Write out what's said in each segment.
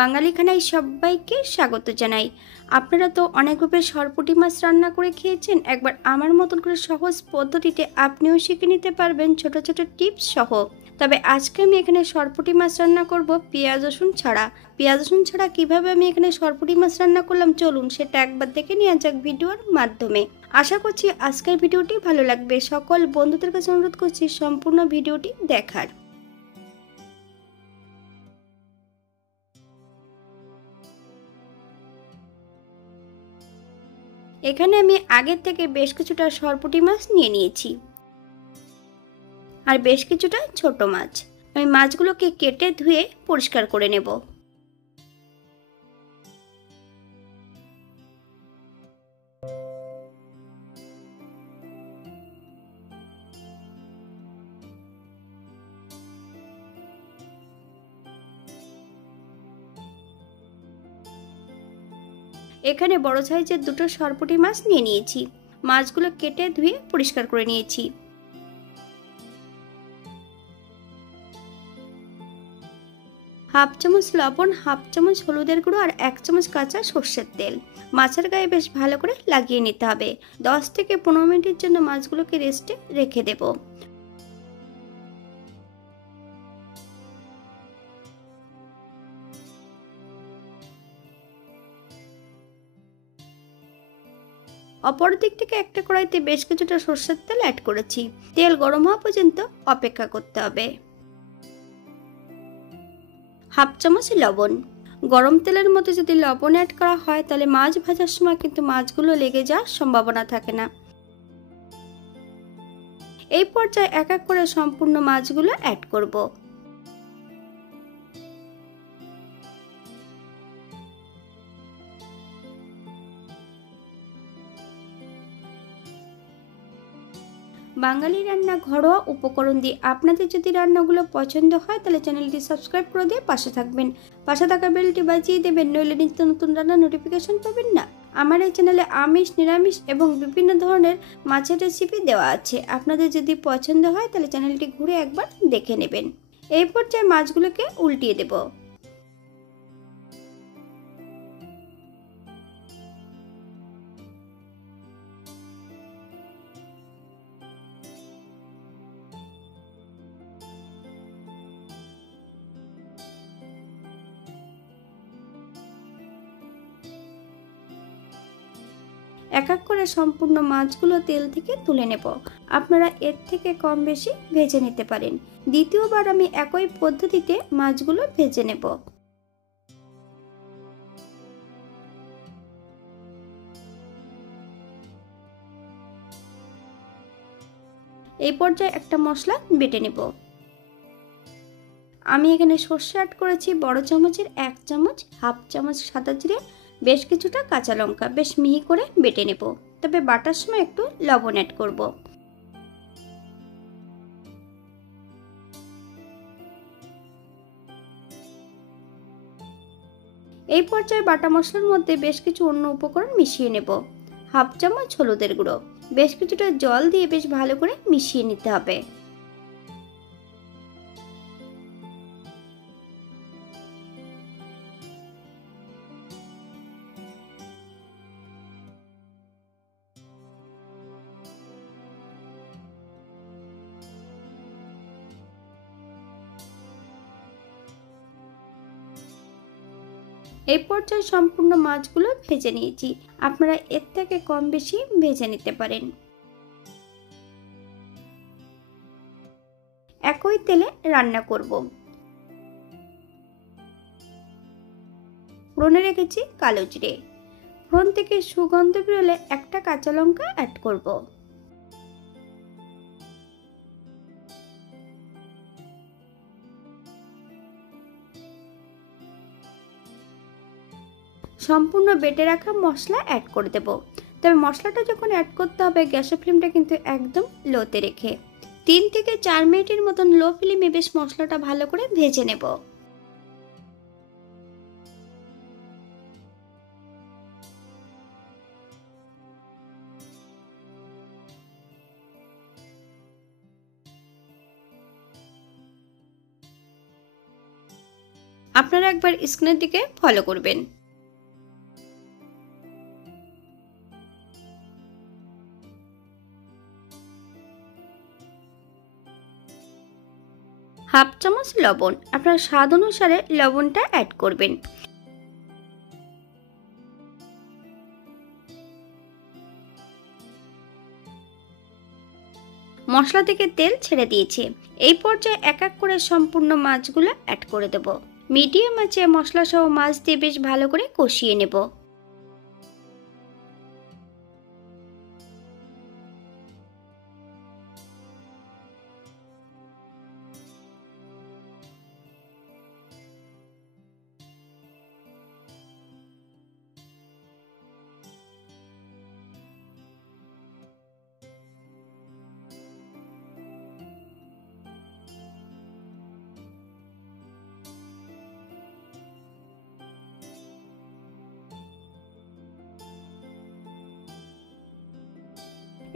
বাঙালি খানায় সবাইকে স্বাগত জানাই। আপনারা তো অনেকভাবে সরপুঁটি মাছ রান্না করে খেয়েছেন। একবার আমার মতন করে সহজ পদ্ধতিতে আপনিও শিখে নিতে পারবেন ছোট ছোট টিপস সহ। তবে আজকে আমি এখানে সরপুঁটি মাছ রান্না করব পেঁয়াজ রসুন ছাড়া। পেঁয়াজ রসুন ছাড়া কিভাবে আমি এখানে সরপুঁটি মাছ রান্না করলাম, চলুন সেটা একবার দেখে নেওয়া যাক ভিডিওর মাধ্যমে। আশা করছি আজকের ভিডিওটি ভালো লাগবে। সকল বন্ধুদের কাছে অনুরোধ করছি সম্পূর্ণ ভিডিওটি দেখার। এখানে আমি আগের থেকে বেশ কিছুটা সরপুঁটি মাছ নিয়ে নিয়েছি আর বেশ কিছুটা ছোট মাছ। আমি মাছগুলোকে কেটে ধুয়ে পরিষ্কার করে নেব। এখানে বড় সাইজের দুটো সরপুঁটি মাছ নিয়ে নিয়েছি। মাছগুলো কেটে ধুয়ে পরিষ্কার করে নিয়েছি। হাফ চামচ লবণ, হাফ চামচ হলুদের গুঁড়ো আর 1 চামচ কাঁচা সর্ষের তেল মাছের গায়ে বেশ ভালো করে লাগিয়ে নিতে হবে। 10 থেকে 15 মিনিটের জন্য মাছগুলোকে রেস্টে রেখে দেব। অপর দিক থেকে একটা কড়াইতে বেশ কিছুটা সর্ষের তেল অ্যাড করেছি। তেল গরম হওয়া পর্যন্ত অপেক্ষা করতে হবে। হাফ চামচ লবণ। গরম তেলের মধ্যে যদি লবণ অ্যাড করা হয় তাহলে মাছ ভাজার সময় কিন্তু মাছগুলো লেগে যাওয়ার সম্ভাবনা থাকে না। এই পর্যায়ে এক এক করে সম্পূর্ণ মাছগুলো অ্যাড করব। বাঙালি রান্না ঘরোয়া উপকরণ দিয়ে আপনাদের যদি রান্নাগুলো পছন্দ হয় তাহলে চ্যানেলটি সাবস্ক্রাইব করে দিয়ে পাশে থাকবেন। পাশে থাকা বেলটি বাজিয়ে দেবেন, নইলে নিত্য নতুন রান্নার নোটিফিকেশন পাবেন না। আমার এই চ্যানেলে আমিষ, নিরামিষ এবং বিভিন্ন ধরনের মাছের রেসিপি দেওয়া আছে। আপনাদের যদি পছন্দ হয় তাহলে চ্যানেলটি ঘুরে একবার দেখে নেবেন। এই পর্যায়ে মাছগুলোকে উল্টিয়ে দেব। এক এক করে সম্পূর্ণ মাছগুলো তেল থেকে তুলে নেব। আপনারা এর থেকে কম বেশি ভেজে নিতে পারেন। দ্বিতীয়বার আমি একই পদ্ধতিতে মাছগুলো ভেজে নেব। এই পর্যায়ে একটা মশলা বেটে নেব। আমি এখানে সর্ষে অ্যাড করেছি বড় চামচের 1 চামচ, হাফ চামচ সাদা জিরে, বেশ কিছুটা কাঁচা লঙ্কা বেশ মিহি করে বেটে নেব। তবে বাটার সময় একটু লবণ অ্যাড করব। এই পর্যায়ে বাটা মশলার মধ্যে বেশ কিছু অন্য উপকরণ মিশিয়ে নেব। হাফ চামচ হলুদের গুঁড়ো, বেশ কিছুটা জল দিয়ে বেশ ভালো করে মিশিয়ে নিতে হবে। এই পর্যায়ে সম্পূর্ণ মাছগুলো ভেজে নিয়েছি। আপনারা এর থেকে কম বেশি ভেজে নিতে পারেন। একই তেলে রান্না করব। ফোড়নে রেখেছি কালো জিরে। ফোড়ন থেকে সুগন্ধ বেরোলে একটা কাঁচা লঙ্কা অ্যাড করব। সম্পূর্ণ বেটে রাখা মশলা অ্যাড করে দেব। তবে মশলাটা যখন অ্যাড করতে হবে গ্যাসের ফ্লেমটা কিন্তু একদম লোতে রেখে 3 থেকে 4 মিনিটের মতন লো ফ্লেমে বেশ মশলাটা ভালো করে ভেজে নেব। আপনারা একবার স্ক্রিনের দিকে ফলো করবেন। হাফ চামচ লবণ, আপনার স্বাদ অনুসারে লবণটা অ্যাড করবেন। মশলা থেকে তেল ছেড়ে দিয়েছে। এই পর্যায়ে এক এক করে সম্পূর্ণ মাছগুলো অ্যাড করে দেব। মিডিয়াম আঁচে মশলা সহ মাছ দিয়ে বেশ ভালো করে কষিয়ে নেব।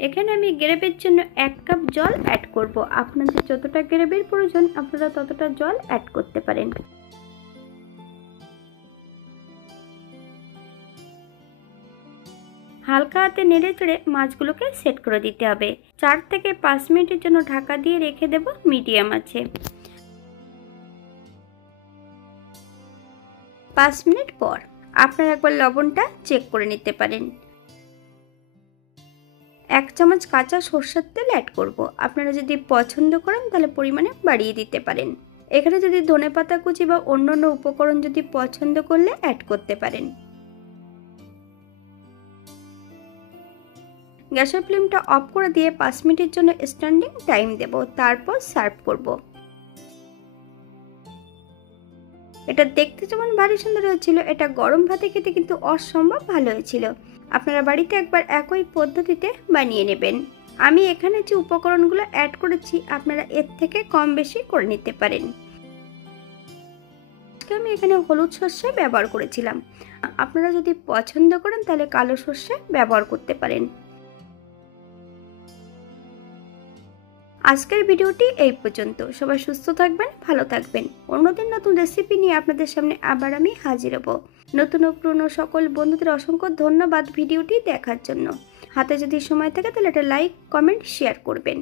এখানে আমি গ্রেভির জন্য 1 কাপ জল অ্যাড করব। আপনাদের যতটা গ্রেভির প্রয়োজন আপনারা ততটা জল অ্যাড করতে পারেন। হালকা হাতে নেড়ে চেড়ে মাছগুলোকে সেট করে দিতে হবে। 4 থেকে 5 মিনিটের জন্য ঢাকা দিয়ে রেখে দেব মিডিয়াম আঁচে। 5 মিনিট পর আপনারা একবার লবণটা চেক করে নিতে পারেন। 1 চামচ কাঁচা সরষের তেল অ্যাড করব। আপনারা যদি পছন্দ করেন তাহলে পরিমাণে বাড়িয়ে দিতে পারেন। এখানে যদি ধনেপাতা কুচি বা অন্যান্য উপকরণ যদি পছন্দ করলে অ্যাড করতে পারেন। গ্যাসের ফ্লেমটা অফ করে দিয়ে 5 মিনিটের জন্য স্ট্যান্ডিং টাইম দেব, তারপর সার্ভ করব। এটা দেখতে যেমন ভারী সুন্দর হয়েছিল, এটা গরম ভাতে খেতে কিন্তু অসম্ভব ভালো হয়েছিল। আপনারা বাড়িতে একবার একই পদ্ধতিতে বানিয়ে নেবেন। আমি এখানে যে উপকরণগুলো অ্যাড করেছি আপনারা এর থেকে কম বেশি করে নিতে পারেন। আমি এখানে হলুদ সর্ষে ব্যবহার করেছিলাম। আপনারা যদি পছন্দ করেন তাহলে কালো সর্ষে ব্যবহার করতে পারেন। আজকের ভিডিওটি এই পর্যন্ত। সবাই সুস্থ থাকবেন, ভালো থাকবেন। অন্যদিন নতুন রেসিপি নিয়ে আপনাদের সামনে আবার আমি হাজির হব। নতুন ও পুরনো সকল বন্ধুদের অসংখ্য ধন্যবাদ ভিডিওটি দেখার জন্য। হাতে যদি সময় থাকে তাহলে একটা লাইক, কমেন্ট, শেয়ার করবেন।